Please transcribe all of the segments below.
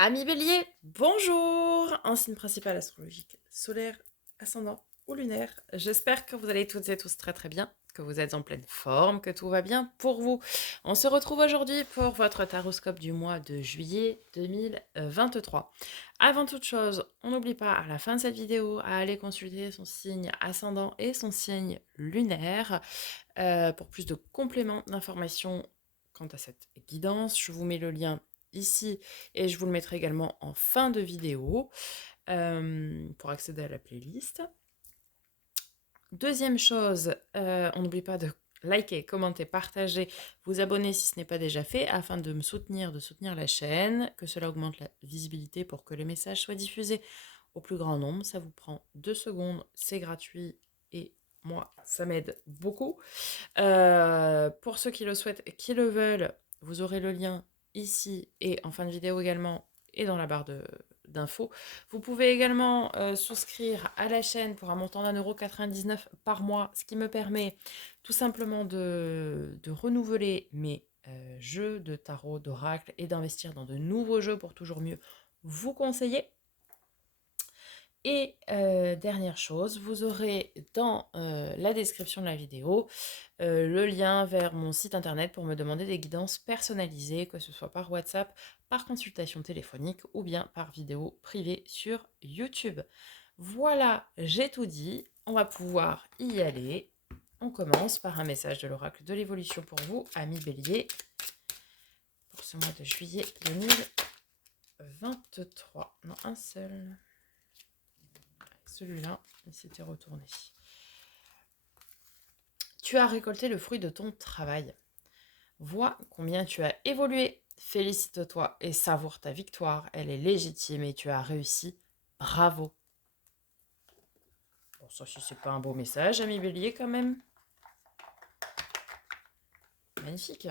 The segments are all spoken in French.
Amis Bélier, bonjour! En signe principal astrologique, solaire, ascendant ou lunaire, j'espère que vous allez toutes et tous très très bien, que vous êtes en pleine forme, que tout va bien pour vous. On se retrouve aujourd'hui pour votre taroscope du mois de juillet 2023. Avant toute chose, on n'oublie pas à la fin de cette vidéo à aller consulter son signe ascendant et son signe lunaire pour plus de compléments d'informations quant à cette guidance. Je vous mets le lien ici et je vous le mettrai également en fin de vidéo pour accéder à la playlist. Deuxième chose, on n'oublie pas de liker, commenter, partager, vous abonner si ce n'est pas déjà fait afin de me soutenir, de soutenir la chaîne, que cela augmente la visibilité pour que les messages soient diffusés au plus grand nombre. Ça vous prend 2 secondes, c'est gratuit et moi, ça m'aide beaucoup. Pour ceux qui le souhaitent et qui le veulent, vous aurez le lien ici et en fin de vidéo également et dans la barre d'infos. Vous pouvez également souscrire à la chaîne pour un montant d'1,99 € par mois, ce qui me permet tout simplement de renouveler mes jeux de tarot, d'oracle et d'investir dans de nouveaux jeux pour toujours mieux vous conseiller. Et dernière chose, vous aurez dans la description de la vidéo le lien vers mon site internet pour me demander des guidances personnalisées, que ce soit par WhatsApp, par consultation téléphonique ou bien par vidéo privée sur YouTube. Voilà, j'ai tout dit, on va pouvoir y aller. On commence par un message de l'oracle de l'évolution pour vous, amis Bélier, pour ce mois de juillet 2023. Non, un seul. Celui-là, il s'était retourné. Tu as récolté le fruit de ton travail. Vois combien tu as évolué. Félicite-toi et savoure ta victoire. Elle est légitime et tu as réussi. Bravo. Bon, ça, si c'est pas un beau message, ami Bélier, quand même. Magnifique.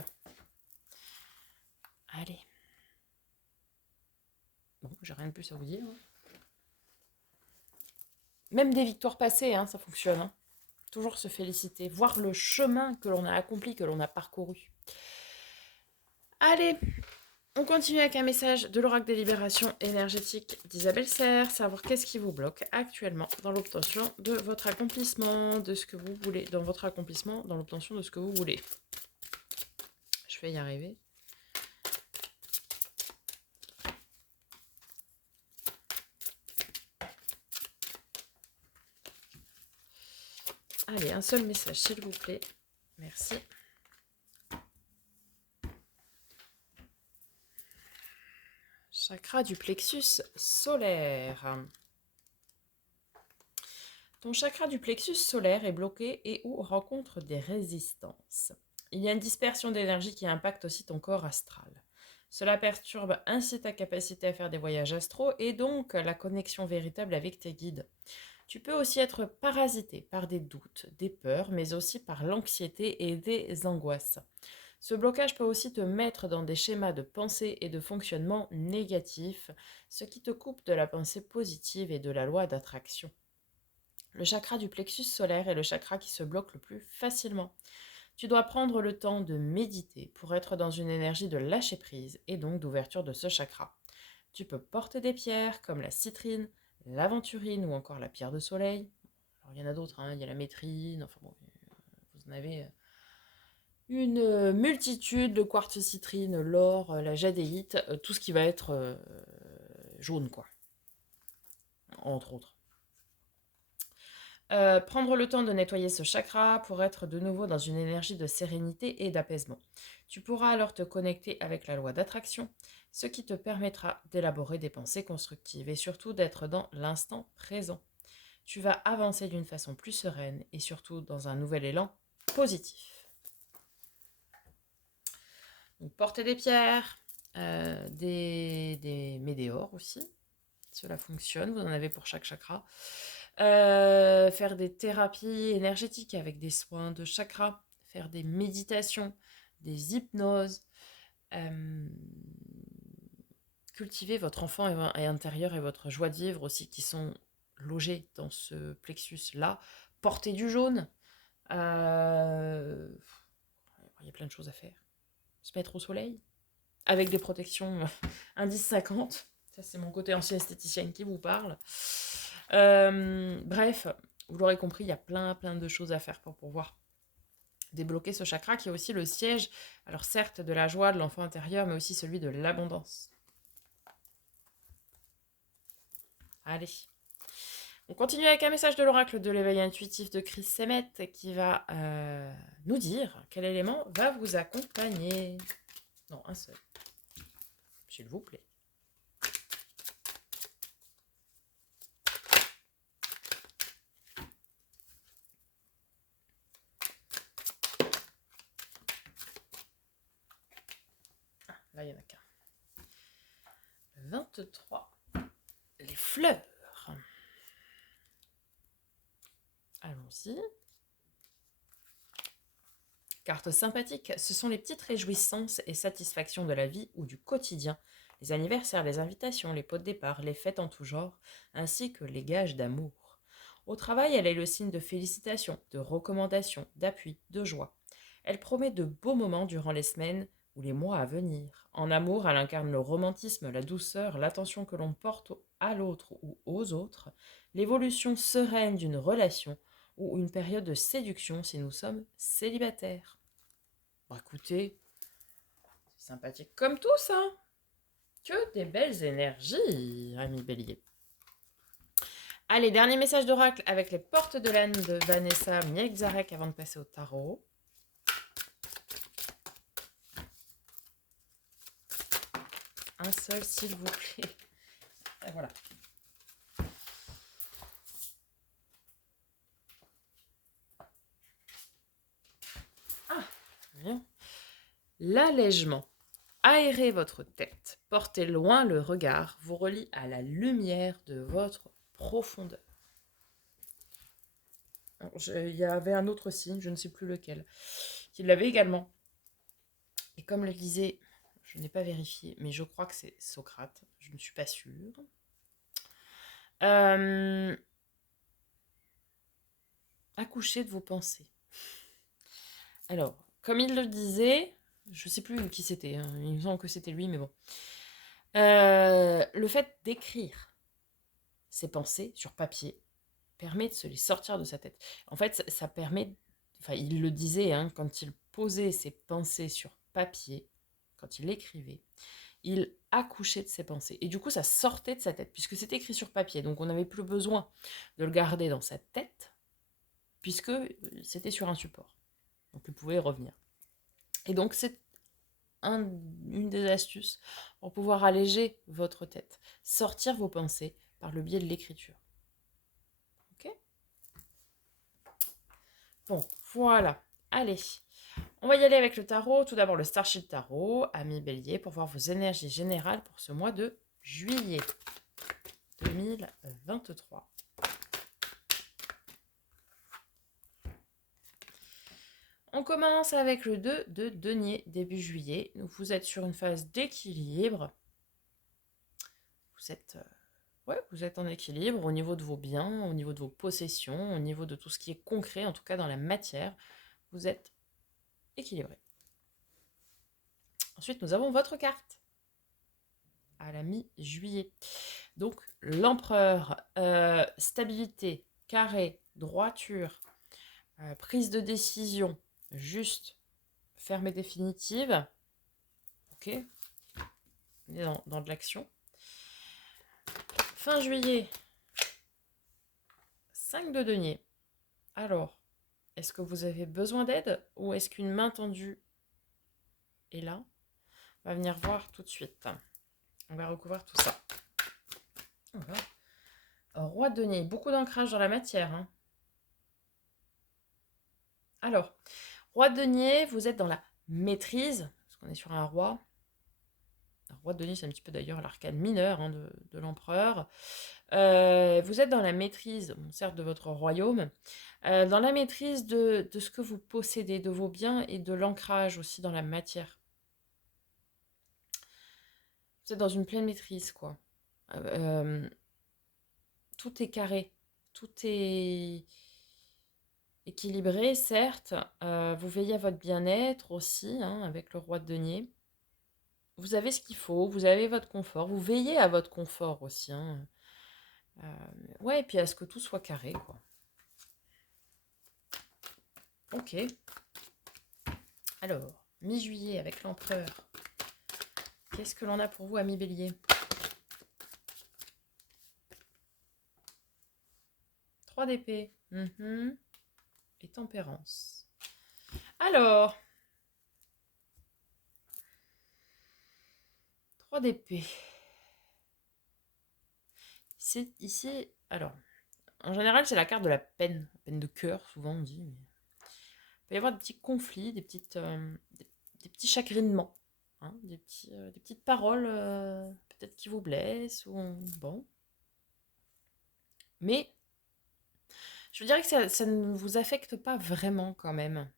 Allez. Bon, j'ai rien de plus à vous dire. Même des victoires passées, hein, ça fonctionne. Hein. Toujours se féliciter, voir le chemin que l'on a accompli, que l'on a parcouru. Allez, on continue avec un message de l'oracle des libérations énergétiques d'Isabelle Serre, savoir qu'est-ce qui vous bloque actuellement dans l'obtention de votre accomplissement, de ce que vous voulez, dans votre accomplissement, dans l'obtention de ce que vous voulez. Je vais y arriver. Allez, un seul message, s'il vous plaît. Merci. Chakra du plexus solaire. Ton chakra du plexus solaire est bloqué et ou rencontre des résistances. Il y a une dispersion d'énergie qui impacte aussi ton corps astral. Cela perturbe ainsi ta capacité à faire des voyages astraux et donc la connexion véritable avec tes guides. Tu peux aussi être parasité par des doutes, des peurs, mais aussi par l'anxiété et des angoisses. Ce blocage peut aussi te mettre dans des schémas de pensée et de fonctionnement négatifs, ce qui te coupe de la pensée positive et de la loi d'attraction. Le chakra du plexus solaire est le chakra qui se bloque le plus facilement. Tu dois prendre le temps de méditer pour être dans une énergie de lâcher prise et donc d'ouverture de ce chakra. Tu peux porter des pierres comme la citrine, l'aventurine ou encore la pierre de soleil. Alors il y en a d'autres, hein, il y a la métrine, enfin bon, vous en avez une multitude, le quartz citrine, l'or, la jadéite, tout ce qui va être jaune quoi, entre autres. Prendre le temps de nettoyer ce chakra pour être de nouveau dans une énergie de sérénité et d'apaisement. Tu pourras alors te connecter avec la loi d'attraction, ce qui te permettra d'élaborer des pensées constructives et surtout d'être dans l'instant présent. Tu vas avancer d'une façon plus sereine et surtout dans un nouvel élan positif. Donc, porter des pierres, des météores aussi, cela fonctionne, vous en avez pour chaque chakra. Faire des thérapies énergétiques avec des soins de chakras, faire des méditations, des hypnoses, cultiver votre enfant intérieur et votre joie de vivre aussi qui sont logés dans ce plexus-là, porter du jaune, il y a plein de choses à faire. Se mettre au soleil avec des protections indice 50. Ça, c'est mon côté ancienne esthéticienne qui vous parle. Bref, vous l'aurez compris, il y a plein de choses à faire pour pouvoir débloquer ce chakra qui est aussi le siège, alors certes de la joie, de l'enfant intérieur, mais aussi celui de l'abondance. Allez. On continue avec un message de l'oracle de l'éveil intuitif de Chris Semet qui va nous dire quel élément va vous accompagner. Non, un seul. S'il vous plaît. Ah, là, il y en a qu'un. 23. Les fleurs. Allons-y. Carte sympathique, ce sont les petites réjouissances et satisfactions de la vie ou du quotidien, les anniversaires, les invitations, les pots de départ, les fêtes en tout genre, ainsi que les gages d'amour. Au travail, elle est le signe de félicitations, de recommandations, d'appui, de joie. Elle promet de beaux moments durant les semaines ou les mois à venir. En amour, elle incarne le romantisme, la douceur, l'attention que l'on porte à l'autre ou aux autres, l'évolution sereine d'une relation ou une période de séduction si nous sommes célibataires. Bon, écoutez, c'est sympathique comme tout ça. Que des belles énergies, ami Bélier. Allez, dernier message d'oracle avec les portes de l'âne de Vanessa Mielczarek avant de passer au tarot. Un seul, s'il vous plaît. Et voilà. Ah, bien. L'allègement. Aérez votre tête. Portez loin le regard. Vous relie à la lumière de votre profondeur. Il y avait un autre signe, je ne sais plus lequel, qui l'avait également. Et comme le disait, je n'ai pas vérifié, mais je crois que c'est Socrate, je ne suis pas sûre. Accouchez de vos pensées. Alors, comme il le disait, je ne sais plus qui c'était, hein, il me semble que c'était lui, mais bon. Le fait d'écrire ses pensées sur papier permet de se les sortir de sa tête. En fait, ça permet, enfin, il le disait, hein, quand il posait ses pensées sur papier, quand il écrivait, il accouchait de ses pensées. Et du coup, ça sortait de sa tête, puisque c'était écrit sur papier. Donc, on n'avait plus besoin de le garder dans sa tête, puisque c'était sur un support. Donc, il pouvait y revenir. Et donc, c'est une des astuces pour pouvoir alléger votre tête. Sortir vos pensées par le biais de l'écriture. Ok ? Bon, voilà. Allez, on va y aller avec le tarot. Tout d'abord, le Starship Tarot, ami Bélier, pour voir vos énergies générales pour ce mois de juillet 2023. On commence avec le 2 de denier, début juillet. Donc, vous êtes sur une phase d'équilibre. Vous êtes en équilibre au niveau de vos biens, au niveau de vos possessions, au niveau de tout ce qui est concret, en tout cas dans la matière. Vous êtes équilibré. Ensuite, nous avons votre carte à la mi-juillet. Donc, l'empereur, stabilité, carré, droiture, prise de décision, juste, ferme et définitive. Ok, on est dans de l'action. Fin juillet, 5 de denier. Alors, est-ce que vous avez besoin d'aide ou est-ce qu'une main tendue est là? On va venir voir tout de suite. On va recouvrir tout ça. Voilà. Roi de denier, beaucoup d'ancrage dans la matière. Hein. Alors, roi de denier, vous êtes dans la maîtrise, parce qu'on est sur un roi. Un roi de denier, c'est un petit peu d'ailleurs l'arcane mineur hein, de l'empereur. Vous êtes dans la maîtrise, certes de votre royaume, dans la maîtrise de ce que vous possédez, de vos biens et de l'ancrage aussi dans la matière. Vous êtes dans une pleine maîtrise, quoi. Tout est carré, tout est équilibré, certes. Vous veillez à votre bien-être aussi, hein, avec le roi de denier. vous avez ce qu'il faut, vous avez votre confort, vous veillez à votre confort aussi, hein. Ouais, et puis à ce que tout soit carré, quoi. Ok. Alors, mi-juillet avec l'empereur. Qu'est-ce que l'on a pour vous, ami Bélier? 3 d'épée. Et tempérance. Alors, 3 d'épée. Ici, alors, en général, c'est la carte de la peine de cœur, souvent on dit. Mais il peut y avoir des petits conflits, des petits chagrinements, hein, des petites paroles peut-être qui vous blessent, ou bon. Mais je dirais que ça ne vous affecte pas vraiment quand même.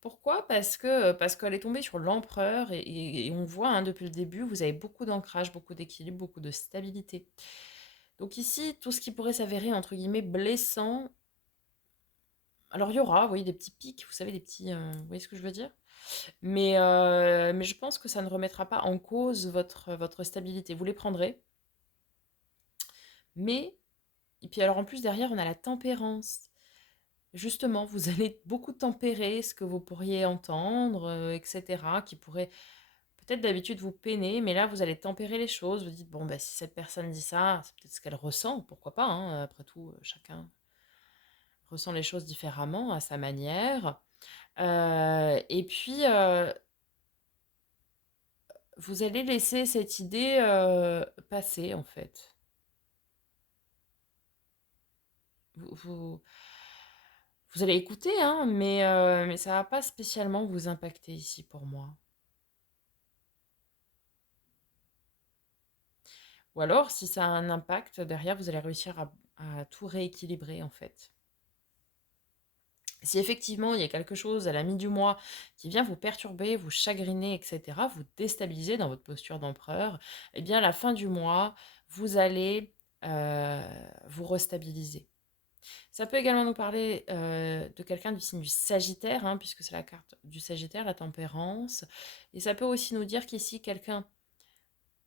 Pourquoi? Parce qu'elle est tombée sur l'empereur et on voit hein, depuis le début, vous avez beaucoup d'ancrage, beaucoup d'équilibre, beaucoup de stabilité. Donc ici, tout ce qui pourrait s'avérer entre guillemets blessant, alors il y aura, oui, des petits pics, vous savez, vous voyez ce que je veux dire? Mais je pense que ça ne remettra pas en cause votre stabilité. Vous les prendrez, mais, et puis alors en plus derrière, on a la tempérance. Justement, vous allez beaucoup tempérer ce que vous pourriez entendre, etc., qui pourrait peut-être d'habitude vous peiner, mais là, vous allez tempérer les choses. Vous dites, bon, bah, si cette personne dit ça, c'est peut-être ce qu'elle ressent, pourquoi pas, hein, après tout, chacun ressent les choses différemment, à sa manière. Et puis, vous allez laisser cette idée passer, en fait. Vous, vous, vous allez écouter, hein, mais ça va pas spécialement vous impacter ici pour moi. Ou alors, si ça a un impact, derrière, vous allez réussir à tout rééquilibrer, en fait. Si effectivement il y a quelque chose à la mi du mois qui vient vous perturber, vous chagriner, etc., vous déstabiliser dans votre posture d'empereur, eh bien à la fin du mois, vous allez vous restabiliser. Ça peut également nous parler de quelqu'un du signe du Sagittaire, hein, puisque c'est la carte du Sagittaire, la tempérance. Et ça peut aussi nous dire qu'ici, quelqu'un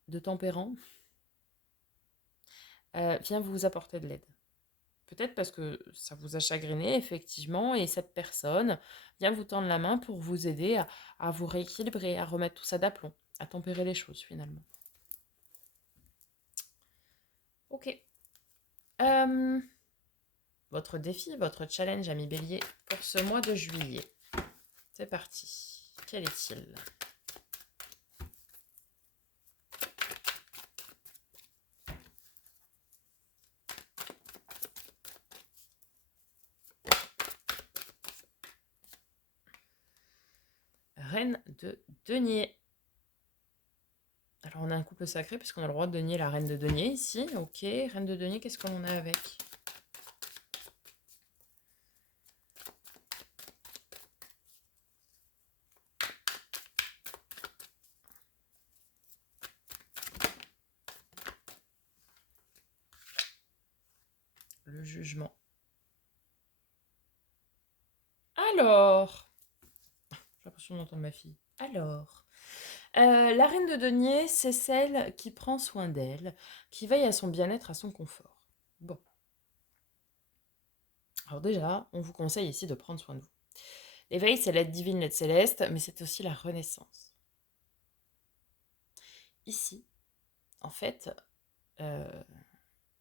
de tempérant vient vous apporter de l'aide. Peut-être parce que ça vous a chagriné, effectivement, et cette personne vient vous tendre la main pour vous aider à vous rééquilibrer, à remettre tout ça d'aplomb, à tempérer les choses, finalement. Ok. Euh, votre défi, votre challenge, ami Bélier, pour ce mois de juillet. C'est parti. Quel est-il? Reine de denier. Alors, on a un couple sacré, puisqu'on a le roi de denier et la reine de denier ici. Ok, reine de denier, qu'est-ce qu'on a avec? Le jugement. Alors, j'ai l'impression d'entendre ma fille. Alors, la reine de denier, c'est celle qui prend soin d'elle, qui veille à son bien-être, à son confort. Bon. Alors déjà, on vous conseille ici de prendre soin de vous. L'éveil, c'est l'aide divine, l'aide céleste, mais c'est aussi la renaissance. Ici, en fait, euh,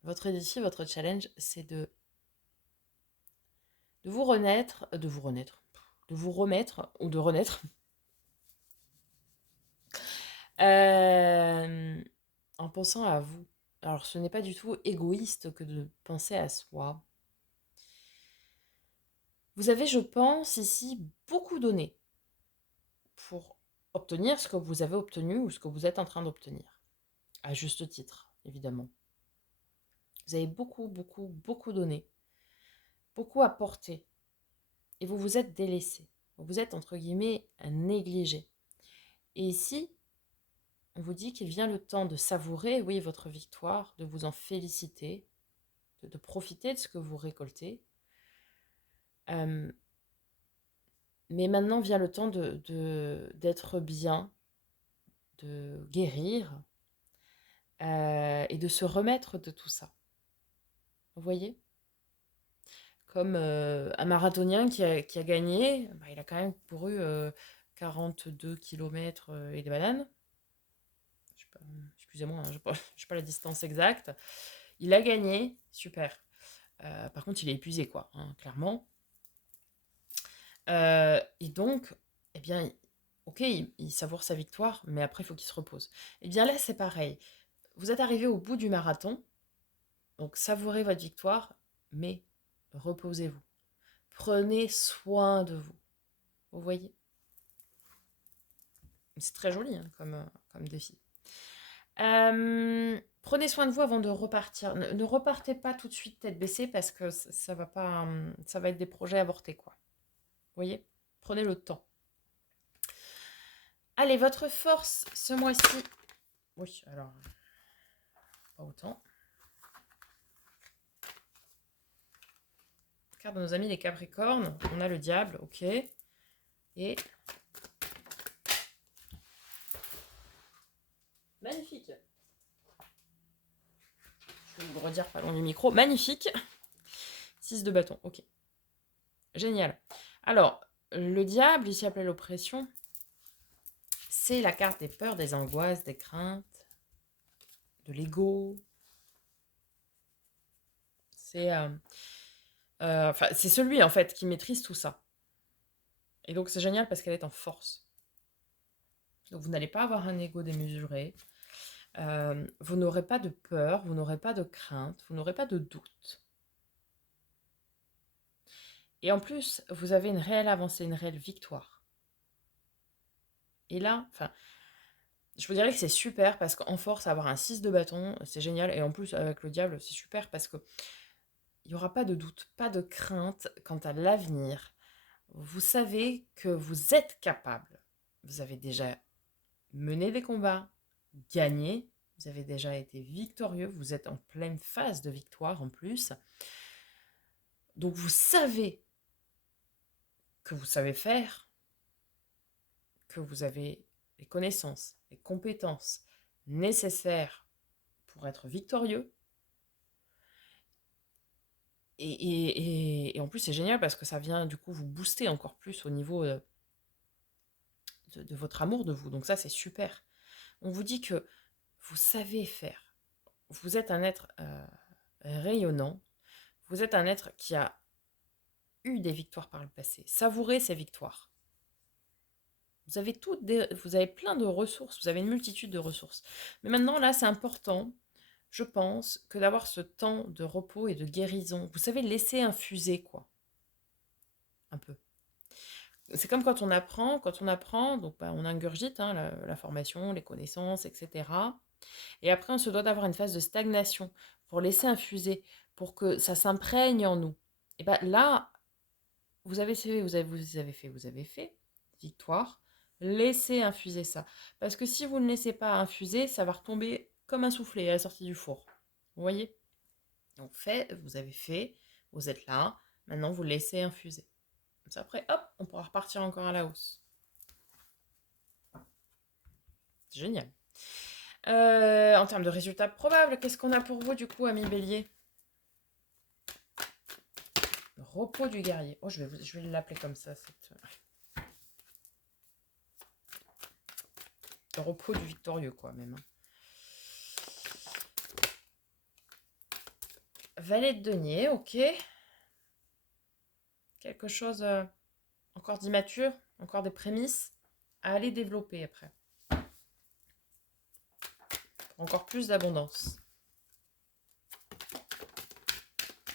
votre défi, votre challenge, c'est de vous renaître, de vous remettre, ou de renaître, euh, en pensant à vous. Alors, ce n'est pas du tout égoïste que de penser à soi. Vous avez, je pense, ici beaucoup donné pour obtenir ce que vous avez obtenu ou ce que vous êtes en train d'obtenir. À juste titre, évidemment. Vous avez beaucoup, beaucoup, beaucoup donné, beaucoup apporté. Et vous vous êtes délaissé. Vous vous êtes, entre guillemets, négligé. Et ici, on vous dit qu'il vient le temps de savourer, oui, votre victoire, de vous en féliciter, de profiter de ce que vous récoltez. Mais maintenant vient le temps d'être bien, de guérir et de se remettre de tout ça. Vous voyez? Comme un marathonien qui a gagné, bah, il a quand même couru 42 km et des bananes. Je sais pas, excusez-moi, hein, je n'ai pas la distance exacte. Il a gagné, super. Par contre, il est épuisé, quoi, hein, clairement. Et donc, eh bien, ok, il savoure sa victoire, mais après, il faut qu'il se repose. Eh bien là, c'est pareil. Vous êtes arrivé au bout du marathon, donc savourez votre victoire, mais reposez-vous. Prenez soin de vous. Vous voyez? C'est très joli hein, comme défi. Prenez soin de vous avant de repartir. Ne repartez pas tout de suite tête baissée parce que ça va pas, ça va être des projets avortés, quoi. Vous voyez? Prenez le temps. Allez, votre force ce mois-ci. Oui, alors, pas autant. Carte de nos amis les Capricornes. On a le diable, ok. Et magnifique. Je vais vous le redire pas loin du micro. Magnifique. 6 de bâton, ok. Génial. Alors, le diable, ici appelé l'oppression, c'est la carte des peurs, des angoisses, des craintes, de l'ego. C'est c'est celui, en fait, qui maîtrise tout ça. Et donc, c'est génial parce qu'elle est en force. Donc, vous n'allez pas avoir un ego démesuré. Vous n'aurez pas de peur, vous n'aurez pas de crainte, vous n'aurez pas de doute. Et en plus, vous avez une réelle avancée, une réelle victoire. Et là, je vous dirais que c'est super parce qu'en force, avoir un 6 de bâton, c'est génial. Et en plus, avec le diable, c'est super parce que il n'y aura pas de doute, pas de crainte quant à l'avenir. Vous savez que vous êtes capable. Vous avez déjà mené des combats, gagné. Vous avez déjà été victorieux. Vous êtes en pleine phase de victoire en plus. Donc vous savez que vous savez faire, que vous avez les connaissances, les compétences nécessaires pour être victorieux. Et en plus, c'est génial parce que ça vient du coup vous booster encore plus au niveau de votre amour de vous. Donc ça, c'est super. On vous dit que vous savez faire. Vous êtes un être rayonnant. Vous êtes un être qui a eu des victoires par le passé. Savourez ces victoires. Vous avez plein de ressources, vous avez une multitude de ressources. Mais maintenant, là, c'est important, je pense, que d'avoir ce temps de repos et de guérison. Vous savez, laisser infuser, quoi. Un peu. C'est comme quand on apprend, donc bah, on ingurgite hein, la formation, les connaissances, etc. Et après, on se doit d'avoir une phase de stagnation pour laisser infuser, pour que ça s'imprègne en nous. Et bien là, vous avez fait, victoire. Laissez infuser ça. Parce que si vous ne laissez pas infuser, ça va retomber comme un soufflé à la sortie du four. Vous voyez? Donc vous avez fait, vous êtes là, maintenant vous laissez infuser. Après, hop, on pourra repartir encore à la hausse. C'est génial. En termes de résultats probables, qu'est-ce qu'on a pour vous du coup, amis Bélier? Le repos du guerrier. Oh, je vais l'appeler comme ça. Le repos du victorieux, quoi, même. Valet de denier, ok. Quelque chose encore d'immature, encore des prémices à aller développer après. Pour encore plus d'abondance.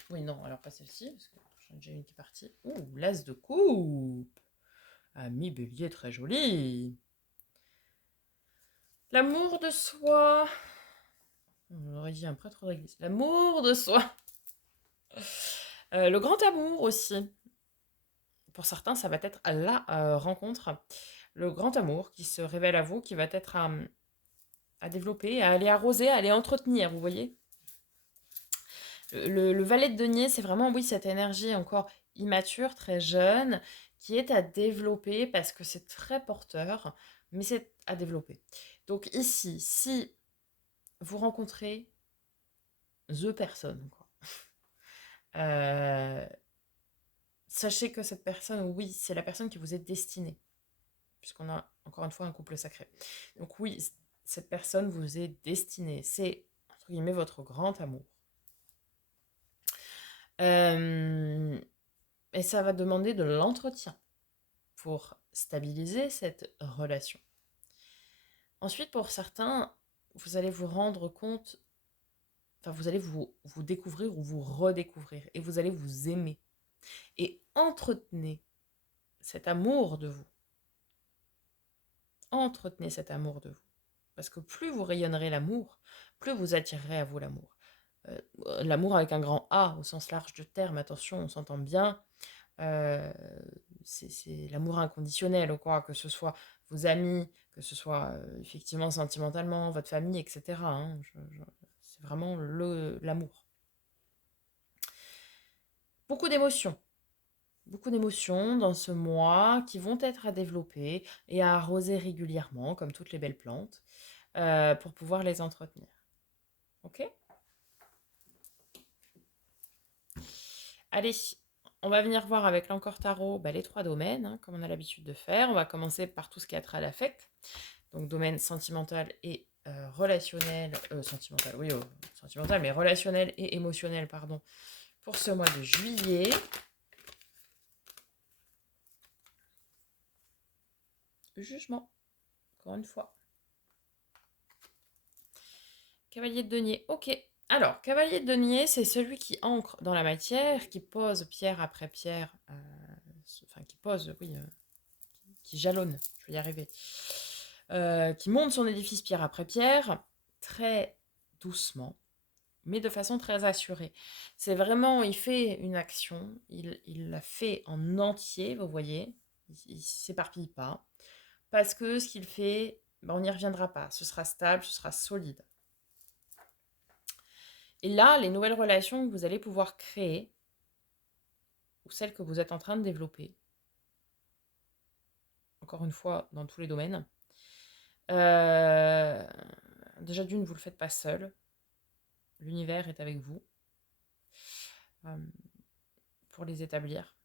Oui, non, alors pas celle-ci, parce que j'en ai déjà une qui est partie. Ouh, l'as de coupe. Ami Bélier, très joli. L'amour de soi. On aurait dit un prêtre d'église. L'amour de soi. Le grand amour aussi. Pour certains, ça va être la rencontre. Le grand amour qui se révèle à vous, qui va être à développer, à aller arroser, à aller entretenir, vous voyez. Le valet de denier, c'est vraiment, oui, cette énergie encore immature, très jeune, qui est à développer parce que c'est très porteur, mais c'est à développer. Donc ici, si vous rencontrez the personne, quoi, euh, sachez que cette personne, oui, c'est la personne qui vous est destinée, puisqu'on a encore une fois un couple sacré. Donc oui, cette personne vous est destinée. C'est, entre guillemets, votre grand amour. Et ça va demander de l'entretien pour stabiliser cette relation. Ensuite, pour certains, vous allez vous rendre compte, enfin, vous allez vous découvrir ou vous redécouvrir, et vous allez vous aimer. Et entretenez cet amour de vous. Entretenez cet amour de vous. Parce que plus vous rayonnerez l'amour, plus vous attirerez à vous l'amour. L'amour avec un grand A, au sens large du terme, attention, on s'entend bien. C'est l'amour inconditionnel, quoi, que ce soit vos amis, que ce soit effectivement sentimentalement, votre famille, etc. Hein, c'est vraiment l'amour. Beaucoup d'émotions. Beaucoup d'émotions dans ce mois qui vont être à développer et à arroser régulièrement, comme toutes les belles plantes, pour pouvoir les entretenir. Ok ? Allez, on va venir voir avec l'Encore Tarot les 3 domaines, hein, comme on a l'habitude de faire. On va commencer par tout ce qui a trait à l'affect. Donc domaine sentimental et relationnel, sentimental, oui, sentimental, mais relationnel et émotionnel, pardon, pour ce mois de juillet. Jugement, encore une fois. Cavalier de denier, ok. Alors, cavalier de denier, c'est celui qui ancre dans la matière, qui pose pierre après pierre, enfin qui pose, oui, qui jalonne, je vais y arriver, qui monte son édifice pierre après pierre, très doucement, mais de façon très assurée. C'est vraiment, il fait une action, il la fait en entier, vous voyez, il ne s'éparpille pas, parce que ce qu'il fait, on n'y reviendra pas, ce sera stable, ce sera solide. Et là, les nouvelles relations que vous allez pouvoir créer, ou celles que vous êtes en train de développer, encore une fois, dans tous les domaines, déjà d'une, vous ne le faites pas seul. L'univers est avec vous pour les établir.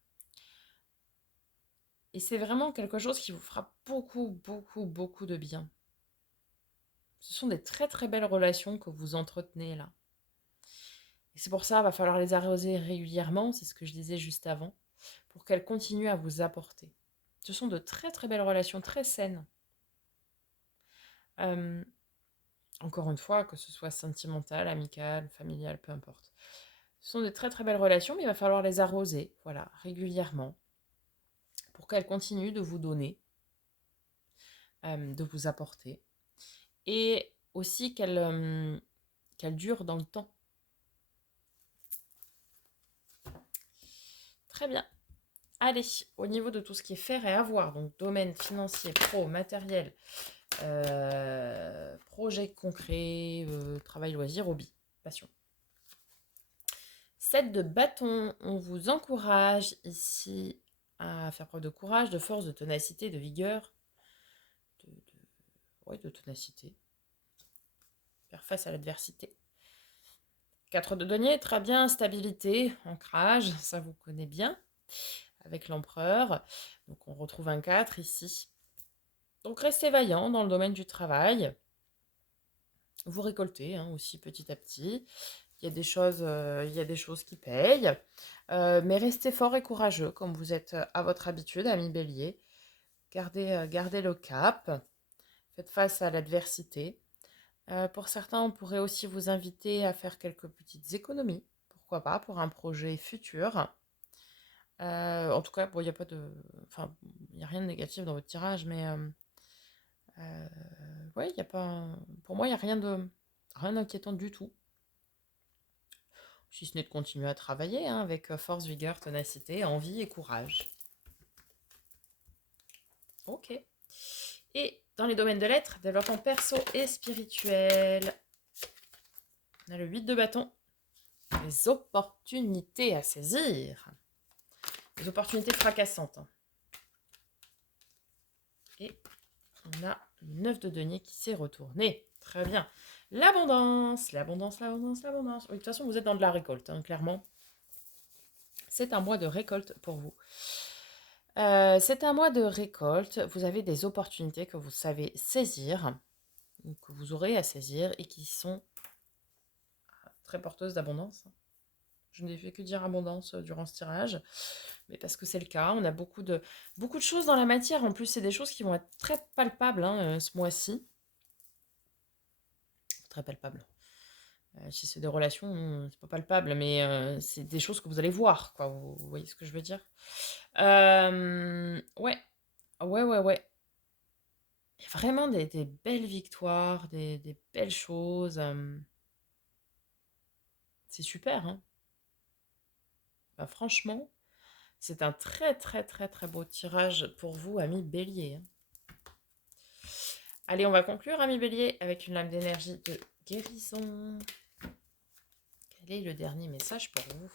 Et c'est vraiment quelque chose qui vous fera beaucoup, beaucoup, beaucoup de bien. Ce sont des très, très belles relations que vous entretenez là. Et c'est pour ça qu'il va falloir les arroser régulièrement, c'est ce que je disais juste avant, pour qu'elles continuent à vous apporter. Ce sont de très, très belles relations, très saines. Encore une fois, que ce soit sentimental, amical, familial, peu importe. Ce sont de très très belles relations, mais il va falloir les arroser, voilà, régulièrement, pour qu'elles continuent de vous donner, de vous apporter, et aussi qu'elles durent dans le temps. Très bien. Allez, au niveau de tout ce qui est faire et avoir, donc domaine financier, pro, matériel, projet concret, travail, loisir, hobby, passion. 7 de bâton, on vous encourage ici à faire preuve de courage, de force, de ténacité, de vigueur, de ténacité, faire face à l'adversité. 4 de denier, très bien, stabilité, ancrage, ça vous connaît bien, avec l'empereur. Donc on retrouve un 4 ici. Donc restez vaillant dans le domaine du travail. Vous récoltez aussi petit à petit. Il y a des choses qui payent. Mais restez fort et courageux, comme vous êtes à votre habitude, ami Bélier. Gardez le cap. Faites face à l'adversité. Pour certains, on pourrait aussi vous inviter à faire quelques petites économies. Pourquoi pas, pour un projet futur. En tout cas, il n'y a pas de... Enfin, il n'y a rien de négatif dans votre tirage, mais... ouais, il y a pas... Pour moi, il n'y a rien d'inquiétant du tout. Si ce n'est de continuer à travailler avec force, vigueur, ténacité, envie et courage. Ok. Et dans les domaines de l'être, développement perso et spirituel, on a le 8 de bâton. Les opportunités à saisir. Les opportunités fracassantes. Et on a Le 9 de denier qui s'est retourné. Très bien. L'abondance, l'abondance, l'abondance, l'abondance. Oui, de toute façon, vous êtes dans de la récolte, hein, clairement. C'est un mois de récolte pour vous. C'est un mois de récolte. Vous avez des opportunités que vous savez saisir, ou que vous aurez à saisir, et qui sont très porteuses d'abondance. Je n'ai fait que dire abondance durant ce tirage, mais parce que c'est le cas. On a beaucoup de choses dans la matière. En plus, c'est des choses qui vont être très palpables ce mois-ci. Très palpables. Si c'est des relations, c'est pas palpable, mais c'est des choses que vous allez voir, quoi. Vous voyez ce que je veux dire? Ouais, ouais, ouais, ouais. Il y a vraiment des belles victoires, des belles choses. C'est super, hein. Bah, franchement, c'est un très, très, très, très beau tirage pour vous, ami Bélier, hein. Allez, on va conclure, ami Bélier, avec une lame d'énergie de guérison. Quel est le dernier message pour vous?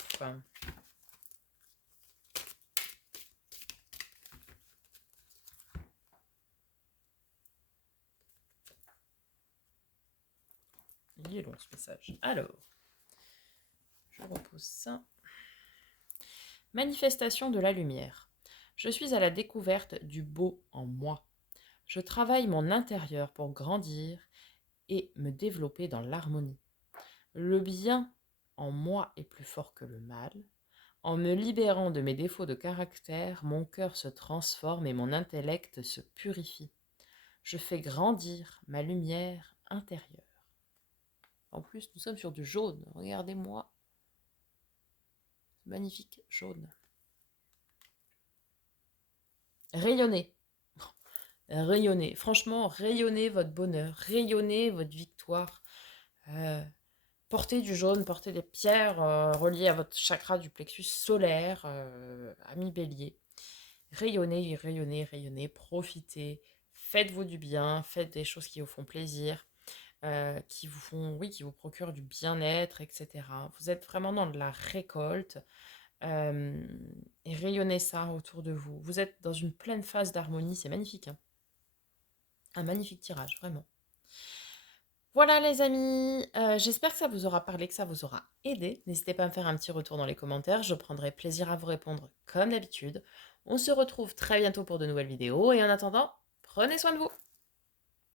Il est long ce message. Alors, je repose ça. Manifestation de la lumière. Je suis à la découverte du beau en moi. Je travaille mon intérieur pour grandir et me développer dans l'harmonie. Le bien en moi est plus fort que le mal. En me libérant de mes défauts de caractère, mon cœur se transforme et mon intellect se purifie. Je fais grandir ma lumière intérieure. En plus, nous sommes sur du jaune. Regardez-moi. Magnifique jaune. Rayonnez. Rayonnez. Franchement, rayonnez votre bonheur. Rayonnez votre victoire. Portez du jaune, portez des pierres reliées à votre chakra du plexus solaire, ami Bélier. Rayonnez, rayonnez, rayonnez, profitez, faites-vous du bien, faites des choses qui vous font plaisir, qui vous font, oui, qui vous procurent du bien-être, etc. Vous êtes vraiment dans de la récolte et rayonnez ça autour de vous. Vous êtes dans une pleine phase d'harmonie, c'est magnifique, hein. Un magnifique tirage, vraiment. Voilà les amis, j'espère que ça vous aura parlé, que ça vous aura aidé. N'hésitez pas à me faire un petit retour dans les commentaires, je prendrai plaisir à vous répondre comme d'habitude. On se retrouve très bientôt pour de nouvelles vidéos et en attendant, prenez soin de vous.